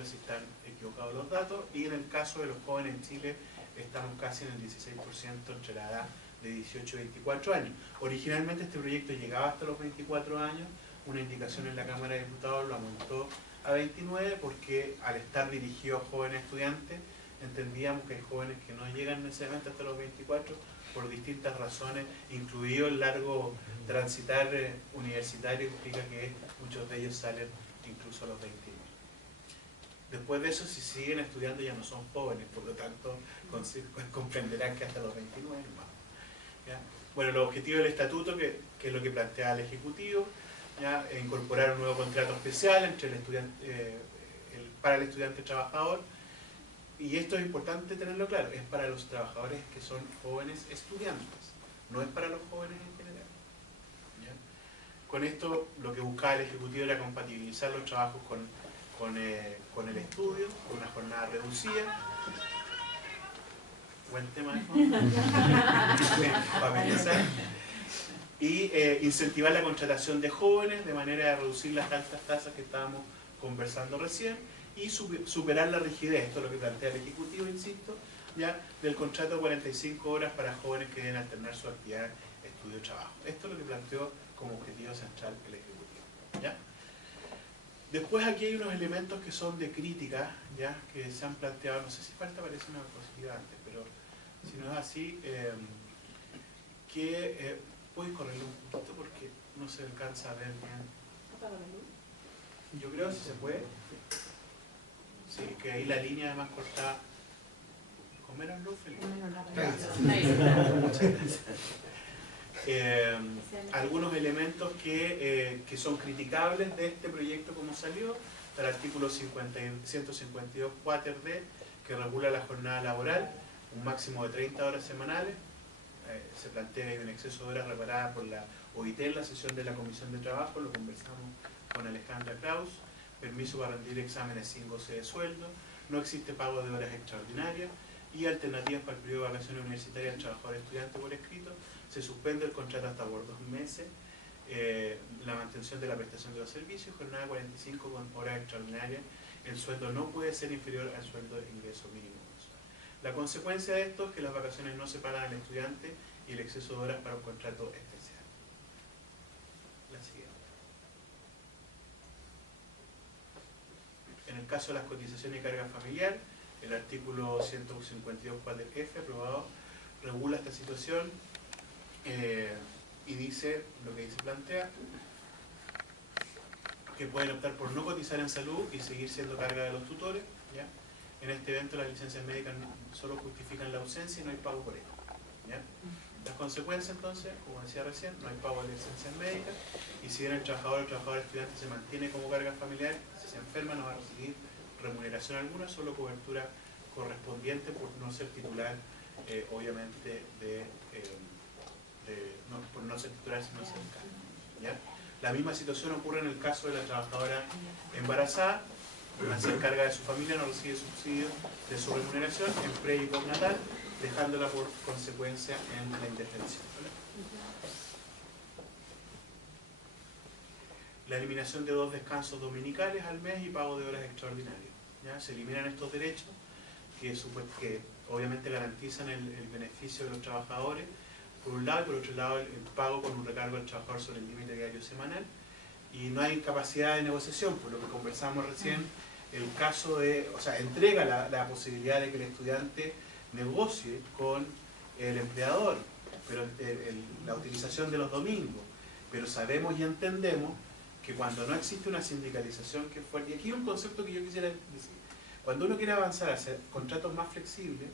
ver si están equivocados los datos, y en el caso de los jóvenes en Chile estamos casi en el 16% entre la edad de 18 y 24 años. Originalmente este proyecto llegaba hasta los 24 años, una indicación en la Cámara de Diputados lo aumentó a 29 porque al estar dirigido a jóvenes estudiantes entendíamos que hay jóvenes que no llegan necesariamente hasta los 24 por distintas razones, incluido el largo transitar universitario, implica que muchos de ellos salen incluso a los 29. Después de eso, si siguen estudiando ya no son jóvenes, por lo tanto comprenderán que hasta los 29 más. ¿Ya? Bueno, los objetivos del estatuto, que es lo que plantea el Ejecutivo, ¿ya? Incorporar un nuevo contrato especial entre el estudiante, para el estudiante trabajador, y esto es importante tenerlo claro, es para los trabajadores que son jóvenes estudiantes, no es para los jóvenes en general. ¿Ya? Con esto lo que buscaba el Ejecutivo era compatibilizar los trabajos con el estudio, con una jornada reducida. Buen tema de fondo. Para pensar. Y incentivar la contratación de jóvenes de manera de reducir las altas tasas que estábamos conversando recién y superar la rigidez, esto es lo que plantea el Ejecutivo, insisto, ya del contrato de 45 horas para jóvenes que deben alternar su actividad estudio-trabajo. Esto es lo que planteó como objetivo central el Ejecutivo. ¿Ya? Después aquí hay unos elementos que son de crítica, ya que se han planteado, no sé si falta aparece una posibilidad antes, pero si no es así, ¿puedes correrlo un poquito porque no se alcanza a ver bien? ¿Apaga la luz? Yo creo si se puede. Sí, que ahí la línea además cortada. ¿Con menos luz, Felipe? Muchas gracias. Algunos elementos que son criticables de este proyecto como salió, el artículo 152 Quater D, que regula la jornada laboral, un máximo de 30 horas semanales. Se plantea que hay un exceso de horas reparadas por la OIT en la sesión de la Comisión de Trabajo, lo conversamos con Alejandra Kraus, permiso para rendir exámenes sin goce de sueldo, no existe pago de horas extraordinarias y alternativas para el periodo de vacaciones universitarias al trabajador estudiante por escrito. Se suspende el contrato hasta por 2 meses, la mantención de la prestación de los servicios, jornada 45 con horas extraordinarias, el sueldo no puede ser inferior al sueldo de ingreso mínimo mensual. La consecuencia de esto es que las vacaciones no se pagan al estudiante y el exceso de horas para un contrato especial. La siguiente. En el caso de las cotizaciones y carga familiar, el artículo 152 F aprobado regula esta situación y dice, lo que dice plantea, que pueden optar por no cotizar en salud y seguir siendo carga de los tutores. ¿Ya? En este evento las licencias médicas solo justifican la ausencia y no hay pago por ello. ¿Ya? Las consecuencias entonces, como decía recién, no hay pago de licencias médicas y si bien el trabajador o el trabajador estudiante se mantiene como carga familiar, si se enferma no va a recibir remuneración alguna, solo cobertura correspondiente por no ser titular, obviamente, por no ser titular sino ser cargo. ¿Ya? La misma situación ocurre en el caso de la trabajadora embarazada, al ser carga de su familia no recibe subsidio de su remuneración en pre y postnatal, dejándola por consecuencia en la indefensión. ¿Vale? La eliminación de 2 descansos dominicales al mes y pago de horas extraordinarias. ¿Ya? Se eliminan estos derechos que obviamente garantizan el beneficio de los trabajadores, por un lado, y por otro lado el pago con un recargo del trabajador sobre el límite diario semanal, y no hay capacidad de negociación, por lo que conversamos recién, el caso de, o sea, entrega la posibilidad de que el estudiante negocie con el empleador, pero la utilización de los domingos, pero sabemos y entendemos que cuando no existe una sindicalización que es fuerte, y aquí hay un concepto que yo quisiera decir, cuando uno quiere avanzar a hacer contratos más flexibles,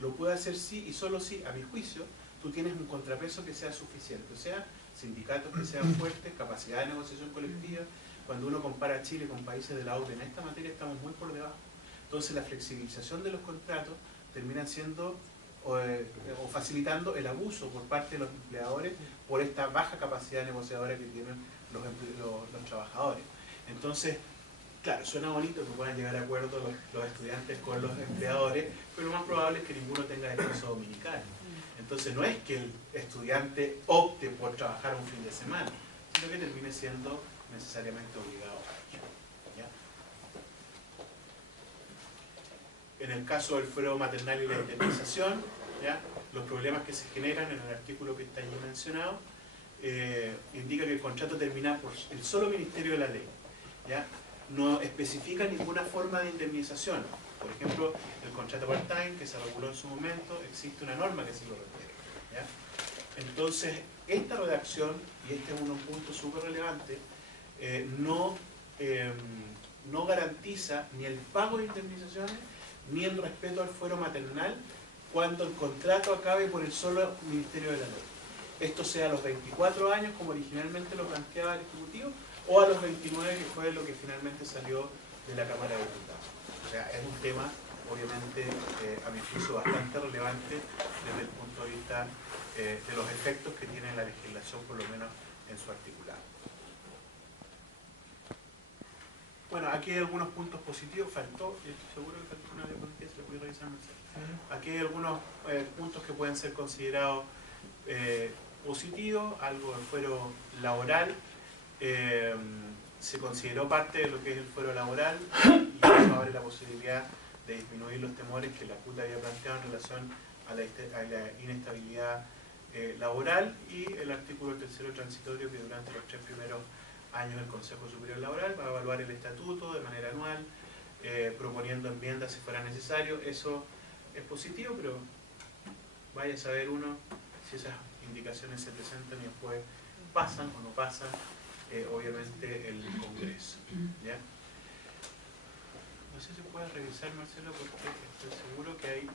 lo puede hacer sí y solo si, a mi juicio, tú tienes un contrapeso que sea suficiente, o sea, sindicatos que sean fuertes, capacidad de negociación colectiva. Cuando uno compara Chile con países de la OCDE en esta materia estamos muy por debajo. Entonces la flexibilización de los contratos termina siendo o facilitando el abuso por parte de los empleadores por esta baja capacidad negociadora que tienen los trabajadores. Entonces, claro, suena bonito que puedan llegar a acuerdo los estudiantes con los empleadores, pero lo más probable es que ninguno tenga descanso dominical. Entonces no es que el estudiante opte por trabajar un fin de semana, sino que termine siendo necesariamente obligado a ello. ¿Ya? En el caso del fuero maternal y la indemnización, ¿ya? Los problemas que se generan en el artículo que está allí mencionado, indica que el contrato termina por el solo Ministerio de la Ley, ¿ya? No especifica ninguna forma de indemnización. Por ejemplo, el contrato part-time que se reguló en su momento, existe una norma que se lo refiere, ¿ya? Entonces, esta redacción, y este es un punto súper relevante, no garantiza ni el pago de indemnizaciones ni el respeto al fuero maternal cuando el contrato acabe por el solo Ministerio de la Ley. Esto sea a los 24 años, como originalmente lo planteaba el Ejecutivo, o a los 29, que fue lo que finalmente salió de la Cámara de Diputados. O sea, es un tema, obviamente, a mi juicio, bastante relevante desde el punto de vista de los efectos que tiene la legislación, por lo menos en su articulado. Bueno, aquí hay algunos puntos positivos, faltó, y estoy seguro que faltó una diapositiva, se lo voy a revisar más. Aquí hay algunos puntos que pueden ser considerados positivos, algo del fuero laboral, se consideró parte de lo que es el fuero laboral y eso abre la posibilidad de disminuir los temores que la CUT había planteado en relación a la inestabilidad laboral, y el artículo tercero transitorio que durante los 3 primeros años el Consejo Superior Laboral va a evaluar el estatuto de manera anual, proponiendo enmiendas si fuera necesario. Eso es positivo, pero vaya a saber uno si esas indicaciones se presentan y después pasan o no pasan, obviamente, el Congreso, ¿ya? No sé si puedes revisar, Marcelo, porque estoy seguro que hay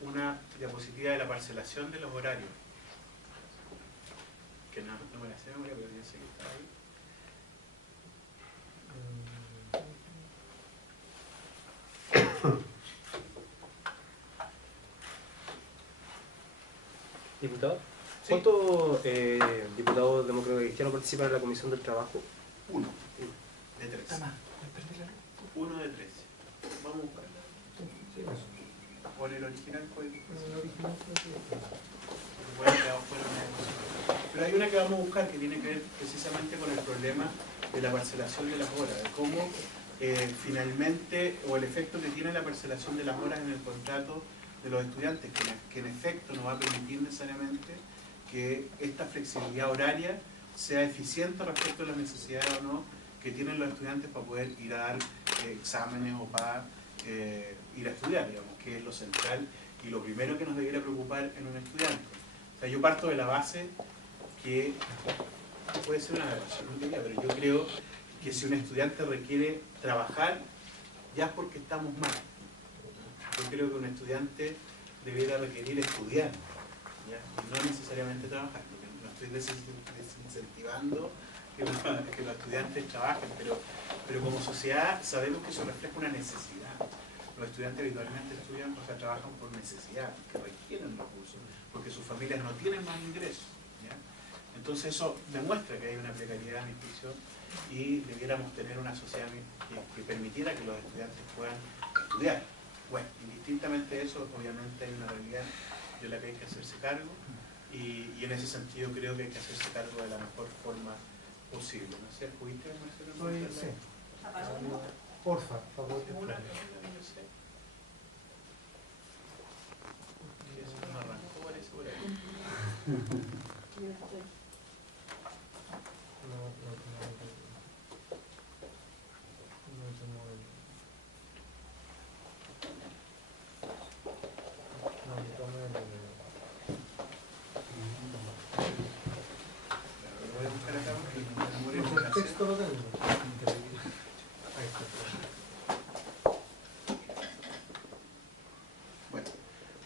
una diapositiva de la parcelación de los horarios, que no me la sé de memoria, pero yo sé que está ahí. Diputado, Sí. ¿cuántos diputados demócratas cristianos participan en la Comisión del Trabajo? 1 de 13. 1 de 13. Vamos a buscarla. Por el original fue. Pero hay una que vamos a buscar que tiene que ver precisamente con el problema de la parcelación de las horas, de cómo finalmente, o el efecto que tiene la parcelación de las horas en el contrato de los estudiantes, que en efecto no va a permitir necesariamente que esta flexibilidad horaria sea eficiente respecto a las necesidades o no que tienen los estudiantes para poder ir a dar exámenes o para ir a estudiar, digamos, que es lo central y lo primero que nos debiera preocupar en un estudiante. O sea, yo parto de la base que puede ser una aberración, no diría, pero yo creo que si un estudiante requiere trabajar, ya es porque estamos mal. Yo creo que un estudiante debiera requerir estudiar, ¿ya? Y no necesariamente trabajar. No estoy desincentivando que los estudiantes trabajen, pero como sociedad sabemos que eso refleja una necesidad. Los estudiantes habitualmente estudian, o sea, trabajan por necesidad, que requieren recursos, porque sus familias no tienen más ingresos, ¿ya? Entonces eso demuestra que hay una precariedad, a mi juicio, y debiéramos tener una sociedad que permitiera que los estudiantes puedan estudiar. Bueno, indistintamente de eso, obviamente hay una realidad de la que hay que hacerse cargo, y en ese sentido creo que hay que hacerse cargo de la mejor forma posible. No sé, ¿pudiste, Marcelo? Sí. ¿Apagó? Porfa, favor. Una, no sé. Sí, eso nos arrancó, parece, por ahí. Lo voy a buscar acá porque me demoré en El texto lo tengo. Ahí está. Bueno,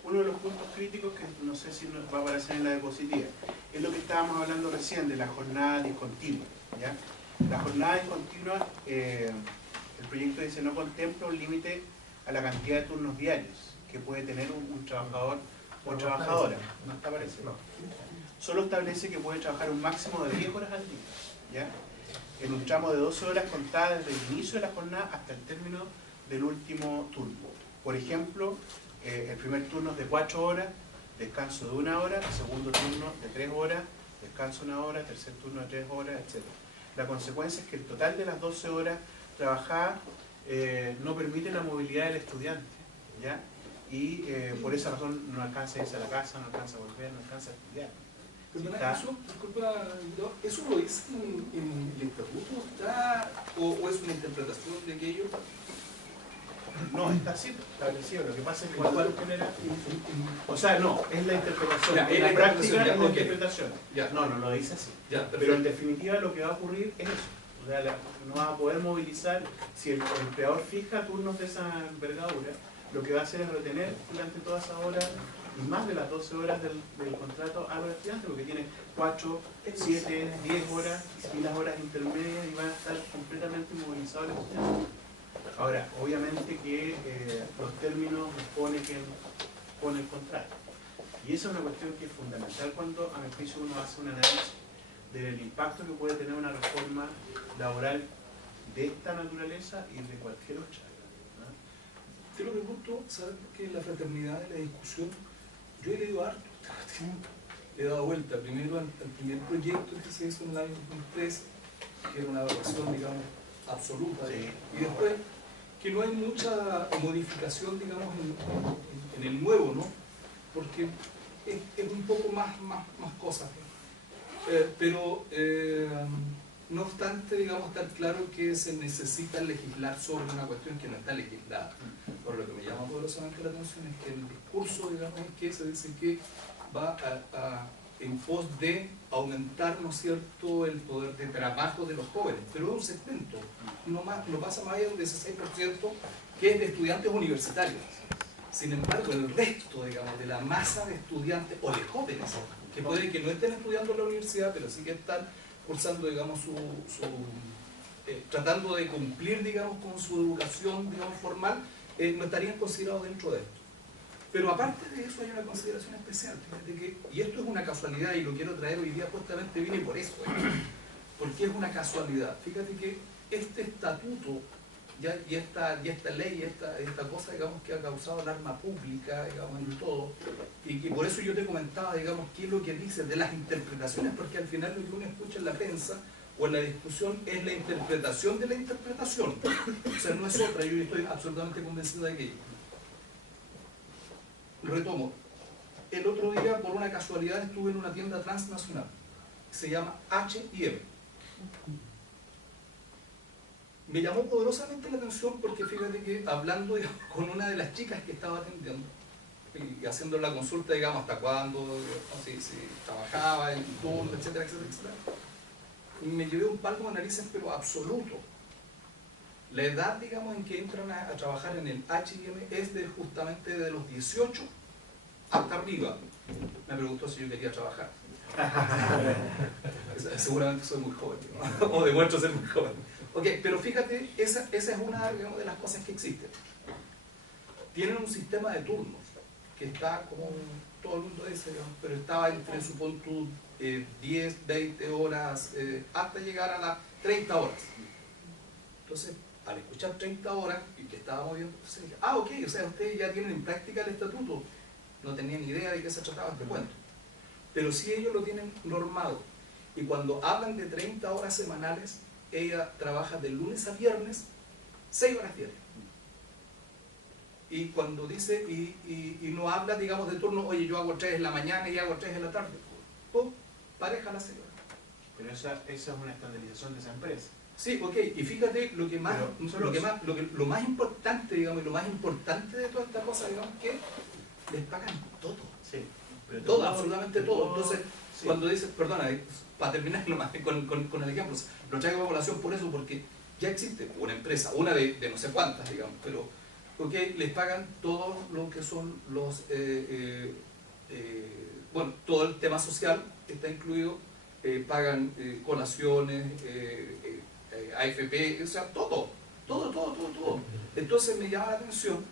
uno de los puntos críticos que no sé si nos va a aparecer en la diapositiva es lo que estábamos hablando recién de la jornada discontinua, ¿ya? La jornada discontinua, el proyecto dice no contempla un límite a la cantidad de turnos diarios que puede tener un trabajador o trabajadora. No está apareciendo. Solo establece que puede trabajar un máximo de 10 horas al día, ¿ya? En un tramo de 12 horas contadas desde el inicio de la jornada hasta el término del último turno. Por ejemplo, el primer turno es de 4 horas, descanso de 1 hora, segundo turno de 3 horas, descanso 1 hora, tercer turno de 3 horas, etc. La consecuencia es que el total de las 12 horas trabajadas no permite la movilidad del estudiante, ¿ya? Y por esa razón no alcanza a irse a la casa, no alcanza a volver, no alcanza a estudiar. Perdona, Está- eso, disculpa, ¿eso lo dice en el estatuto? ¿Está, o es una interpretación de aquello? No, está así establecido. Lo que pasa es que ¿Cuál? cuando genera... O sea, no, es la interpretación. Ya, es en la la práctica interpretación, ya, es la ok. interpretación. Ya, No, no lo dice así. ya, Pero en perfecto. definitiva lo que va a ocurrir es eso. O sea, no vas a poder movilizar, si el empleador fija turnos de esa envergadura, lo que va a hacer es retener durante todas esas horas y más de las 12 horas del contrato a los estudiantes, porque tienen 4, 7, 10 horas y las horas intermedias y van a estar completamente movilizados los estudiantes. Ahora, obviamente que los términos los pone quien pone el contrato. Y esa es una cuestión que es fundamental cuando, a mi juicio, uno hace un análisis del impacto que puede tener una reforma laboral de esta naturaleza y de cualquier otra. ¿No? Te lo pregunto, ¿sabes por qué en la fraternidad de la discusión yo he leído harto? Le he dado vuelta primero al primer proyecto que se hizo en el año 2013, que era una evaluación, digamos, absoluta, Sí. y después que no hay mucha modificación, digamos, en el nuevo, ¿no? Porque es un poco más cosas, ¿no? Pero no obstante, digamos, está claro que se necesita legislar sobre una cuestión que no está legislada. Por lo que me llama poderosamente la atención es que el discurso, digamos, es que se dice que va en pos de aumentar, ¿no es cierto?, el poder de trabajo de los jóvenes, pero es un segmento, no pasa más allá de un 16% que es de estudiantes universitarios. Sin embargo, el resto, digamos, de la masa de estudiantes o de jóvenes, que pueden que no estén estudiando en la universidad, pero sí que están cursando, digamos, tratando de cumplir, digamos, con su educación, digamos, formal, no estarían considerados dentro de esto. Pero aparte de eso hay una consideración especial, fíjate que, y esto es una casualidad y lo quiero traer hoy día, justamente vine por eso, porque es una casualidad. Fíjate que este estatuto y esta ley, esta cosa, digamos, que ha causado alarma pública, digamos, en todo, y que por eso yo te comentaba, digamos, qué es lo que dice de las interpretaciones, porque al final lo que uno escucha en la prensa o en la discusión es la interpretación de la interpretación. O sea, no es otra, yo estoy absolutamente convencido de aquello. Retomo, el otro día, por una casualidad, estuve en una tienda transnacional, se llama H&M. Me llamó poderosamente la atención porque fíjate que hablando, digamos, con una de las chicas que estaba atendiendo y haciendo la consulta, digamos, hasta cuándo, si trabajaba en turno, etcétera, etcétera, etcétera, me llevé un palmo de narices, pero absoluto. La edad, digamos, en que entran a trabajar en el H&M es justamente de los 18 hasta arriba. Me preguntó si yo quería trabajar. Seguramente soy muy joven, ¿no? O demuestro ser muy joven. Ok, pero fíjate, esa es una, digamos, de las cosas que existen. Tienen un sistema de turnos que está, como todo el mundo dice, digamos, pero estaba entre su punto 10, 20 horas, hasta llegar a las 30 horas. Entonces, al escuchar 30 horas y que estábamos viendo, entonces dije, ok, o sea, ustedes ya tienen en práctica el estatuto. No tenían idea de qué se trataba este cuento. Pero sí ellos lo tienen normado. Y cuando hablan de 30 horas semanales, ella trabaja de lunes a viernes, 6 horas diarias. Y cuando dice, y no habla, digamos, de turno, oye, yo hago 3 en la mañana y hago 3 en la tarde. Pum, pareja las 6 horas. Pero esa es una estandarización de esa empresa. Sí, ok, y fíjate lo más importante, digamos, y lo más importante de toda esta cosa, digamos, que les pagan todo. Sí. Pero Todo, absolutamente todo. Entonces, sí. cuando dices, perdona, para terminar nomás con el ejemplo, lo traigo a colación por eso, porque ya existe una empresa, una de no sé cuántas, digamos, pero porque les pagan todo lo que son los, bueno, todo el tema social está incluido, pagan colaciones, AFP, o sea, todo. Entonces me llama la atención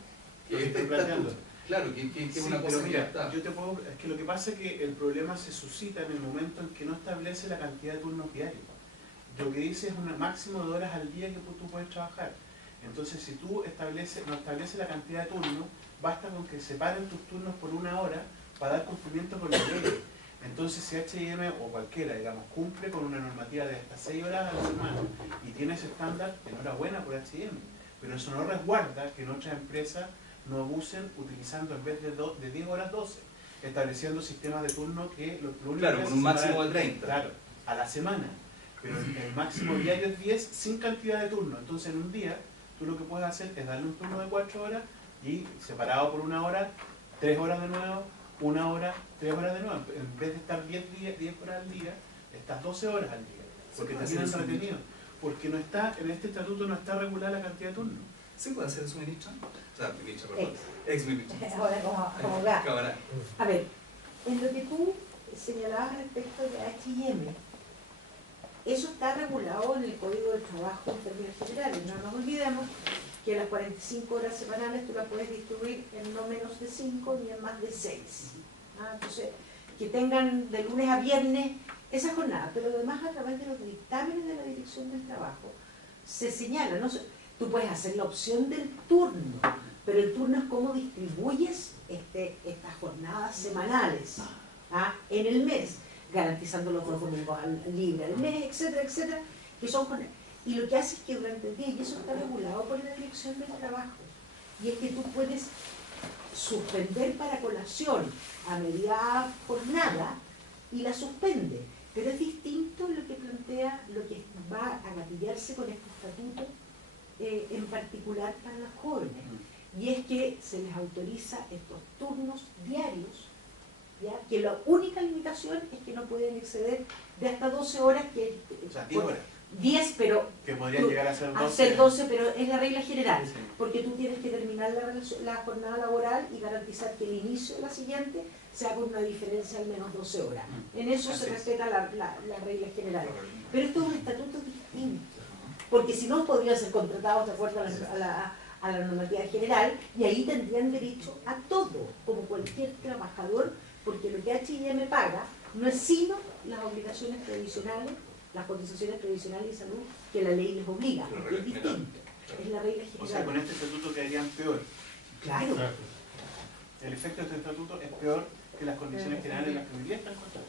Lo que estoy planteando. claro, que es Sí, una cosa pero que mira, ya está. yo te puedo, es que lo que pasa es que el problema se suscita en el momento en que no establece la cantidad de turnos diarios. Lo que dice es un máximo de horas al día que tú puedes trabajar. Entonces, si tú no estableces la cantidad de turnos, basta con que separen tus turnos por 1 hora para dar cumplimiento con la ley. Entonces, si H&M o cualquiera, digamos, cumple con una normativa de hasta 6 horas a la semana y tiene ese estándar, enhorabuena por H&M. Pero eso no resguarda que en otras empresas no abusen utilizando en vez de 10 horas 12, estableciendo sistemas de turno que lo único Claro, que con hacen un máximo es de 30. claro, a la semana, pero el máximo diario es 10 sin cantidad de turno. Entonces en un día tú lo que puedes hacer es darle un turno de 4 horas y separado por 1 hora, 3 horas de nuevo, 1 hora, 3 horas de nuevo. En vez de estar 10 horas al día, estás 12 horas al día, porque te tienen retenido. Porque no está, en este estatuto no está regulada la cantidad de turnos. ¿Se puede hacer eso, ministra? O sea, ministra, perdón. Ex-ministra. Ahora como va. Cámara. A ver, en lo que tú señalabas respecto de H&M, eso está regulado en el Código del Trabajo en términos generales. No nos olvidemos que las 45 horas semanales tú las puedes distribuir en no menos de 5 ni en más de 6. Entonces, que tengan de lunes a viernes esa jornada, pero además a través de los dictámenes de la Dirección del Trabajo se señala, ¿no? Tú puedes hacer la opción del turno, pero el turno es cómo distribuyes estas jornadas semanales en el mes, garantizando los 2 domingos libres al mes, etcétera, etcétera, que son jornadas. Y lo que hace es que durante el día, y eso está regulado por la Dirección del Trabajo, y es que tú puedes suspender para colación a media jornada y la suspende. Pero es distinto lo que plantea, lo que va a gatillarse con este estatuto, en particular para los jóvenes. Y es que se les autoriza estos turnos diarios, ¿ya? Que la única limitación es que no pueden exceder de hasta 12 horas, que O sea, 10 horas. 10, pero Que podrían llegar a ser 12. a ser 12, pero es la regla general, Sí. porque tú tienes que terminar la jornada laboral y garantizar que el inicio de la siguiente sea con una diferencia al menos 12 horas. En eso Así se es. respeta la regla general. Pero esto es un estatuto distinto, porque si no podrían ser contratados de acuerdo a la normativa general, y ahí tendrían derecho a todo, como cualquier trabajador, porque lo que H&M paga no es sino las obligaciones previsionales, las cotizaciones previsionales y salud que la ley les obliga. La regla Es general. distinto, es la regla O sea, con general. este estatuto quedarían peor. Claro, El efecto de este estatuto es peor que las condiciones generales en las que hoy día están contratados.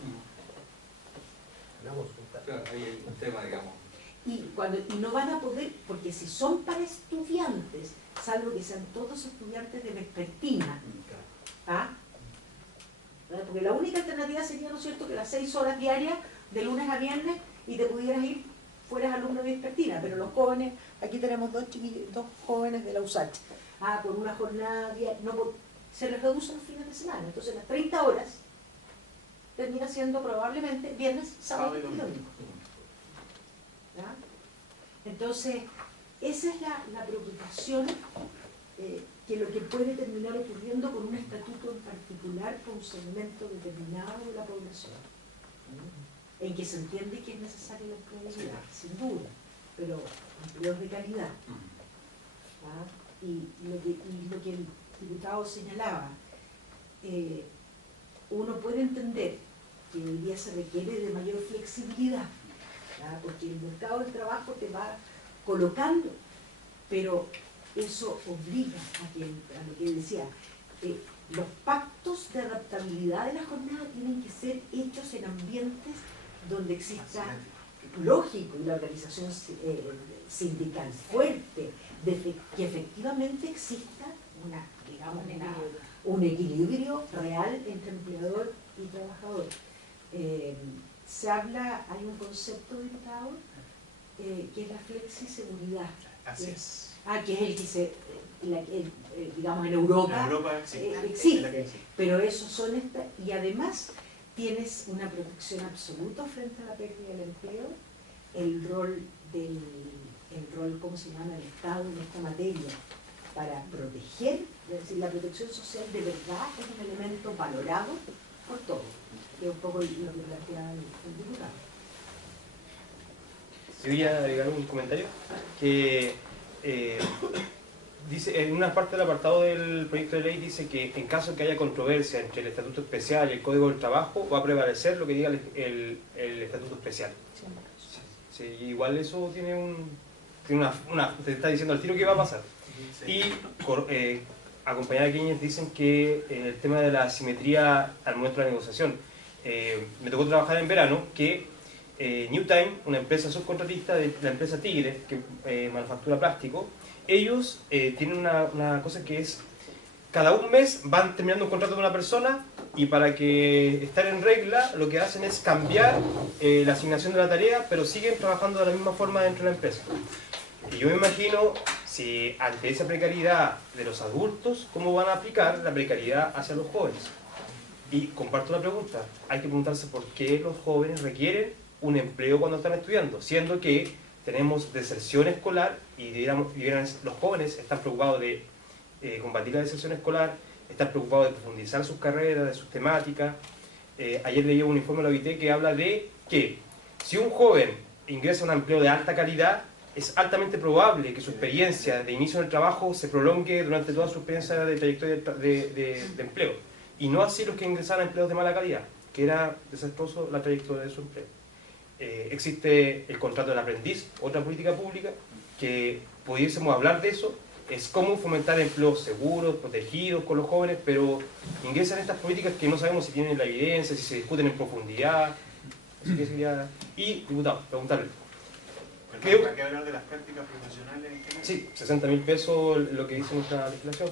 Una consulta. Claro, ahí hay un tema, digamos. y no van a poder, porque si son para estudiantes, salvo que sean todos estudiantes de vespertina, ¿verdad? Porque la única alternativa sería, ¿no es cierto?, que las 6 horas diarias, de lunes a viernes, y te pudieras ir, fueras alumno de vespertina, pero los jóvenes, aquí tenemos dos jóvenes de la USACH, con una jornada diaria, se les reducen los fines de semana, entonces las 30 horas termina siendo probablemente viernes, sábado y domingo. ¿Ya? Entonces, esa es la preocupación, que lo que puede terminar ocurriendo con un estatuto en particular para un segmento determinado de la población, en que se entiende que es necesaria la empleabilidad, sin duda, pero empleos de calidad. ¿Ya? Y lo que el diputado señalaba, uno puede entender que hoy día se requiere de mayor flexibilidad, ¿ya? Porque el mercado del trabajo te va colocando, pero eso obliga a lo que él decía, los pactos de adaptabilidad de la jornada tienen que ser hechos en ambientes donde exista, lógico, y la organización sindical fuerte, que efectivamente exista un equilibrio real entre empleador y trabajador. Hay un concepto, diputado, que es la flexiseguridad. Así es. Que es el que digamos en Europa, En Europa sí, existe, es la que existe. pero esos son y además tienes una protección absoluta frente a la pérdida del empleo, el rol, ¿cómo se llama?, del Estado en esta materia para proteger, es decir, la protección social de verdad es un elemento valorado por todos, que es un poco lo que plantea el diputado. Yo voy a agregar un comentario que dice, en una parte del apartado del proyecto de ley dice que en caso que haya controversia entre el Estatuto Especial y el Código del Trabajo, va a prevalecer lo que diga el Estatuto Especial. Sí, igual eso tiene te está diciendo al tiro qué va a pasar. Sí. Y acompañada de quienes dicen que el tema de la asimetría al momento de la negociación. Me tocó trabajar en verano que New Time, una empresa subcontratista de la empresa Tigre, que manufactura plástico, ellos tienen una cosa que es cada un mes van terminando un contrato con una persona y para que estar en regla lo que hacen es cambiar la asignación de la tarea, pero siguen trabajando de la misma forma dentro de la empresa. Y yo me imagino, si ante esa precariedad de los adultos, ¿cómo van a aplicar la precariedad hacia los jóvenes? Y comparto la pregunta, hay que preguntarse por qué los jóvenes requieren un empleo cuando están estudiando, siendo que tenemos deserción escolar y los jóvenes están preocupados de combatir la deserción escolar, están preocupados de profundizar sus carreras, de sus temáticas. Ayer leí un informe de la OIT que habla de que si un joven ingresa a un empleo de alta calidad, es altamente probable que su experiencia de inicio en el trabajo se prolongue durante toda su experiencia de trayectoria de empleo. Y no así los que ingresaron a empleos de mala calidad, que era desastroso la trayectoria de su empleo. Existe el contrato del aprendiz, otra política pública, que pudiésemos hablar de eso, es cómo fomentar empleos seguros, protegidos con los jóvenes, pero ingresan estas políticas que no sabemos si tienen la evidencia, si se discuten en profundidad. Así que sería... Y, diputado, preguntarle. ¿Para qué hablar de las prácticas profesionales en general? Sí, 60.000 pesos lo que dice nuestra legislación.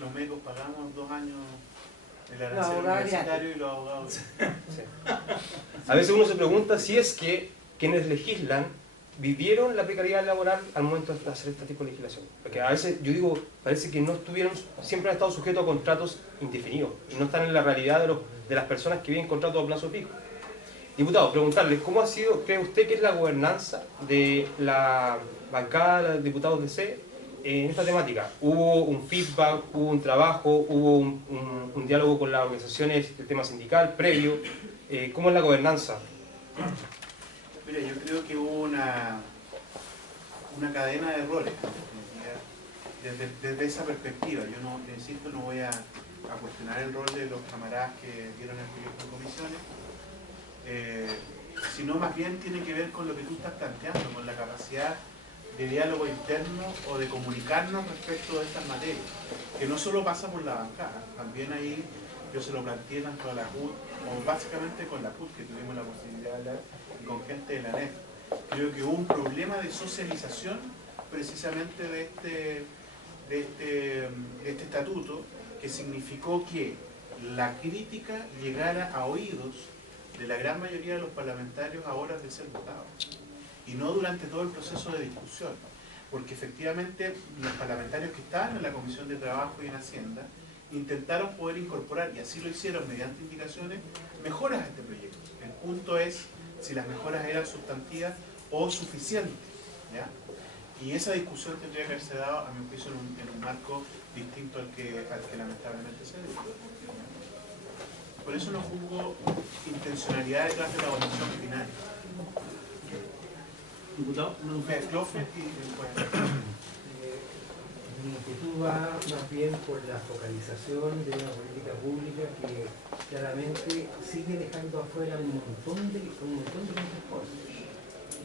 Los médicos pagamos 2 años el arancel universitario y los abogados. Sí. A veces uno se pregunta si es que quienes legislan vivieron la precariedad laboral al momento de hacer este tipo de legislación. Porque a veces, yo digo, parece que no estuvieron, siempre han estado sujetos a contratos indefinidos y no están en la realidad de las personas que viven contratos a plazo fijo. Diputado, preguntarle, ¿cómo ha sido, cree usted que es la gobernanza de la bancada de diputados de C en esta temática? ¿Hubo un feedback, hubo un trabajo, hubo un diálogo con las organizaciones del tema sindical previo? ¿Cómo es la gobernanza? Mira, yo creo que hubo una cadena de errores desde esa perspectiva. Yo no, insisto, no voy a cuestionar el rol de los camaradas que dieron el proyecto en comisiones, sino más bien tiene que ver con lo que tú estás planteando, con la capacidad de diálogo interno o de comunicarnos respecto de estas materias, que no solo pasa por la bancada, también ahí yo se lo planteé tanto a la CUT, o básicamente con la CUT, que tuvimos la posibilidad de hablar, y con gente de la NEF. Creo que hubo un problema de socialización precisamente de este estatuto, que significó que la crítica llegara a oídos de la gran mayoría de los parlamentarios a horas de ser votados, y no durante todo el proceso de discusión, porque efectivamente los parlamentarios que estaban en la Comisión de Trabajo y en Hacienda intentaron poder incorporar, y así lo hicieron mediante indicaciones, mejoras a este proyecto. El punto es si las mejoras eran sustantivas o suficientes, ¿ya? Y esa discusión tendría que haberse dado, a mi juicio, en un marco distinto al que lamentablemente se dio. Por eso no juzgo intencionalidad detrás de la votación final. Diputado, Clofe y después. Mi inquietud va más bien por la focalización de una política pública que claramente sigue dejando afuera un montón de cosas.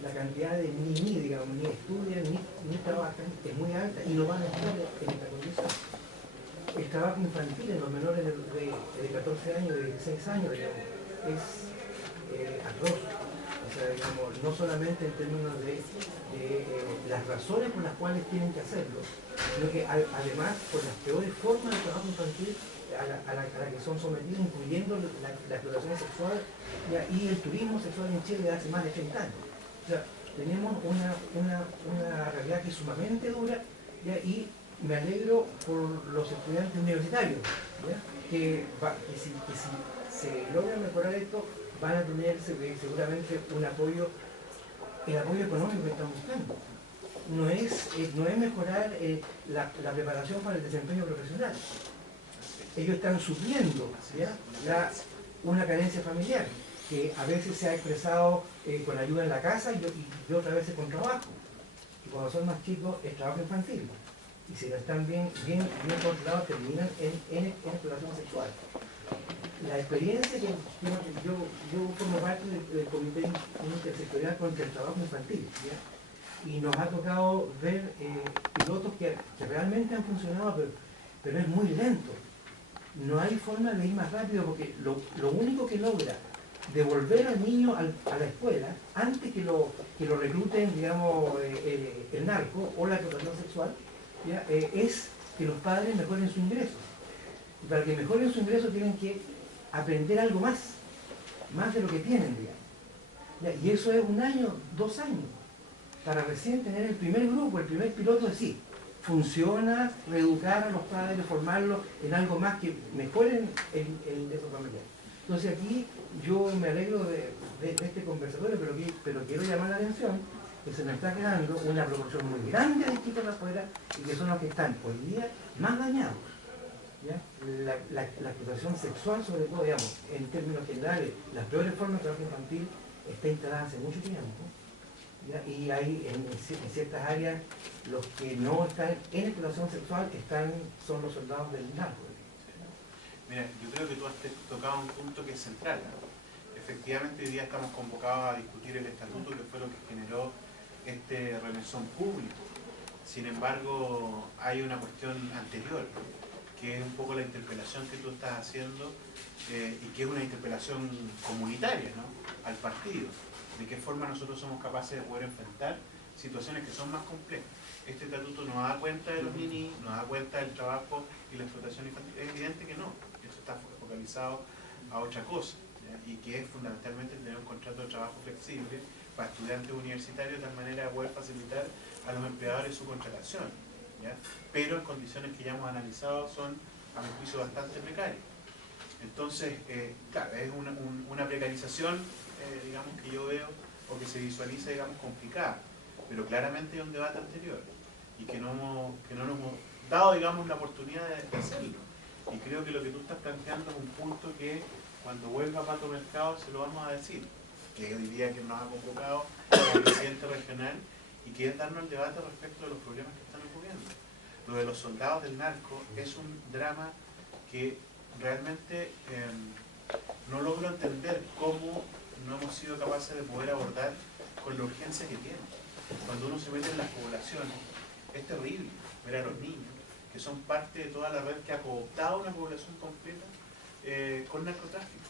La cantidad de ni estudian, ni trabajan, es muy alta y no van a estar en esta condición. El trabajo infantil en los menores de 14 años, de 16 años, digamos, es atroz. O sea, digamos, no solamente en términos de las razones por las cuales tienen que hacerlo, sino que además por las peores formas de trabajo infantil a la que son sometidos, incluyendo la explotación sexual y el turismo sexual en Chile de hace más de 30 años. O sea, tenemos una realidad que es sumamente dura, ¿ya? Y me alegro por los estudiantes universitarios, ¿ya? Que si se logra mejorar esto, van a tener seguramente el apoyo económico que están buscando. No es mejorar la preparación para el desempeño profesional. Ellos están supliendo, ¿ya? Una carencia familiar, que a veces se ha expresado con ayuda en la casa y otras veces con trabajo. Y cuando son más chicos, es trabajo infantil. Y si no están bien controlados, terminan en explotación sexual. La experiencia que yo formo parte del Comité Intersectorial contra el Trabajo Infantil, ¿ya? Y nos ha tocado ver pilotos que realmente han funcionado, pero es muy lento. No hay forma de ir más rápido porque lo único que logra devolver al niño a la escuela antes que lo recluten, digamos, el narco o la explotación sexual, ¿ya? Es que los padres mejoren su ingreso. Y para que mejoren su ingreso tienen que aprender algo más de lo que tienen, digamos. Ya, y eso es 1 año, 2 años, para recién tener el primer grupo, el primer piloto de sí. Funciona reeducar a los padres, formarlos en algo más que mejoren el de su familiar. Entonces aquí yo me alegro de este conversatorio, pero quiero llamar la atención que se nos está quedando una proporción muy grande de chicos afuera y que son los que están hoy día más dañados. ¿Ya? La explotación sexual, sobre todo, digamos, en términos generales, las peores formas de trabajo infantil está instalada hace mucho tiempo. ¿Ya? Y hay en ciertas áreas los que no están en explotación sexual son los soldados del narco. Mira, yo creo que tú has tocado un punto que es central, ¿no? Efectivamente, hoy día estamos convocados a discutir el estatuto, que fue lo que generó este remesón público. Sin embargo, hay una cuestión anterior, que es un poco la interpelación que tú estás haciendo, y que es una interpelación comunitaria, ¿no?, al partido. De qué forma nosotros somos capaces de poder enfrentar situaciones que son más complejas. Este estatuto no da cuenta de los ninis, no da cuenta del trabajo y la explotación infantil. Es evidente que no, eso está focalizado a otra cosa, ¿ya? Y que es fundamentalmente tener un contrato de trabajo flexible para estudiantes universitarios, de tal manera de poder facilitar a los empleadores su contratación, ¿ya? Pero en condiciones que ya hemos analizado son, a mi juicio, bastante precarias. Entonces, claro, es una precarización, digamos, que yo veo o que se visualiza, digamos, complicada, pero claramente hay un debate anterior y que no nos hemos dado, digamos, la oportunidad de hacerlo. Y creo que lo que tú estás planteando es un punto que cuando vuelva Pato Mercado se lo vamos a decir, que hoy día que nos ha convocado el presidente regional, y que es darnos el debate respecto de los problemas que están ocurriendo. Lo de los soldados del narco es un drama que realmente no logro entender cómo no hemos sido capaces de poder abordar con la urgencia que tiene. Cuando uno se mete en las poblaciones, es terrible ver a los niños, que son parte de toda la red que ha cooptado una población completa con narcotráfico,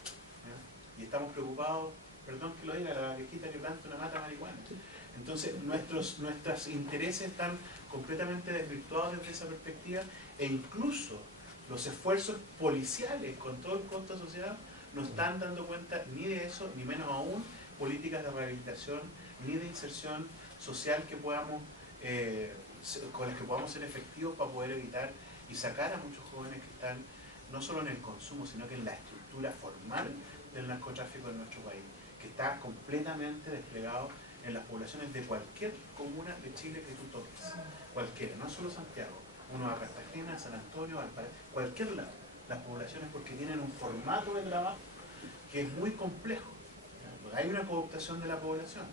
¿ya? Y estamos preocupados, perdón que lo diga, la viejita que planta una mata de marihuana. Entonces nuestros intereses están completamente desvirtuados desde esa perspectiva, e incluso los esfuerzos policiales con todo el costo asociado no están dando cuenta ni de eso, ni menos aún políticas de rehabilitación, ni de inserción social que podamos, con las que podamos ser efectivos para poder evitar y sacar a muchos jóvenes que están no solo en el consumo, sino que en la estructura formal del narcotráfico en nuestro país, que está completamente desplegado en las poblaciones de cualquier comuna de Chile que tú toques, cualquiera, no solo Santiago, uno a Cartagena, San Antonio, Valparaíso, cualquier lado, las poblaciones, porque tienen un formato de trabajo que es muy complejo, ¿ya? Hay una cooptación de la población,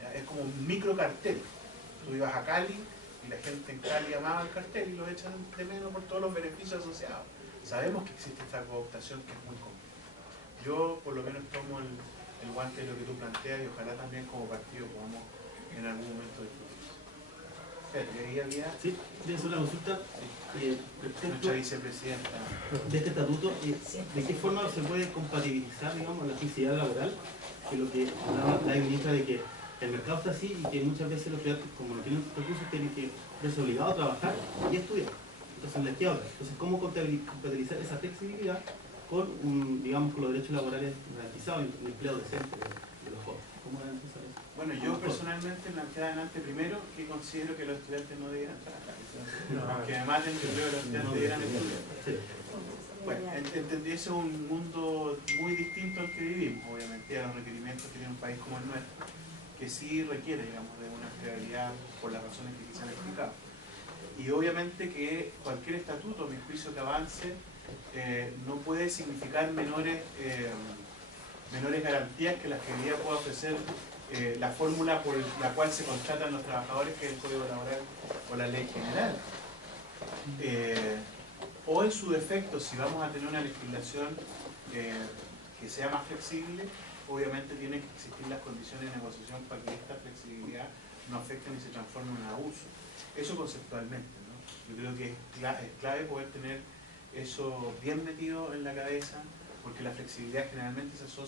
¿ya? Es como un microcartel. Tú ibas a Cali y la gente en Cali amaba el cartel y lo echan de menos por todos los beneficios asociados. Sabemos que existe esta cooptación que es muy compleja. Yo por lo menos tomo el guante de lo que tú planteas y ojalá también como partido podamos en algún momento discutir eso. ¿Ahí había? Sí, quería hacer una consulta respecto Nuestra vicepresidenta. de este estatuto. ¿De qué forma se puede compatibilizar, digamos, la flexibilidad laboral? Que lo que hablaba la ministra de que el mercado está así y que muchas veces los estudiantes, como no tienen recursos, tienen que verse obligados a trabajar y a estudiar. Entonces les queda otra. Entonces, ¿cómo compatibilizar esa flexibilidad con, digamos, con los derechos laborales garantizados y un empleo decente de los jóvenes? ¿Cómo garantizar eso? Bueno, yo personalmente planteé adelante primero que considero que los estudiantes no debieran trabajar. Que me maten, yo creo que los estudiantes debieran estudiar. Sí. Bueno, entendí, ese es un mundo muy distinto al que vivimos, obviamente, a los requerimientos que tiene un país como el nuestro, que sí requiere, digamos, de una estabilidad por las razones que quizás han explicado. Y obviamente que cualquier estatuto, a mi juicio, que avance, no puede significar menores garantías que la que hoy día pueda ofrecer la fórmula por la cual se contratan los trabajadores, que es el Código Laboral o la Ley General. O en su defecto, si vamos a tener una legislación que sea más flexible, obviamente tienen que existir las condiciones de negociación para que esta flexibilidad no afecte ni se transforme en un abuso. Eso conceptualmente, ¿no? Yo creo que es clave poder tener eso bien metido en la cabeza, porque la flexibilidad generalmente se asocia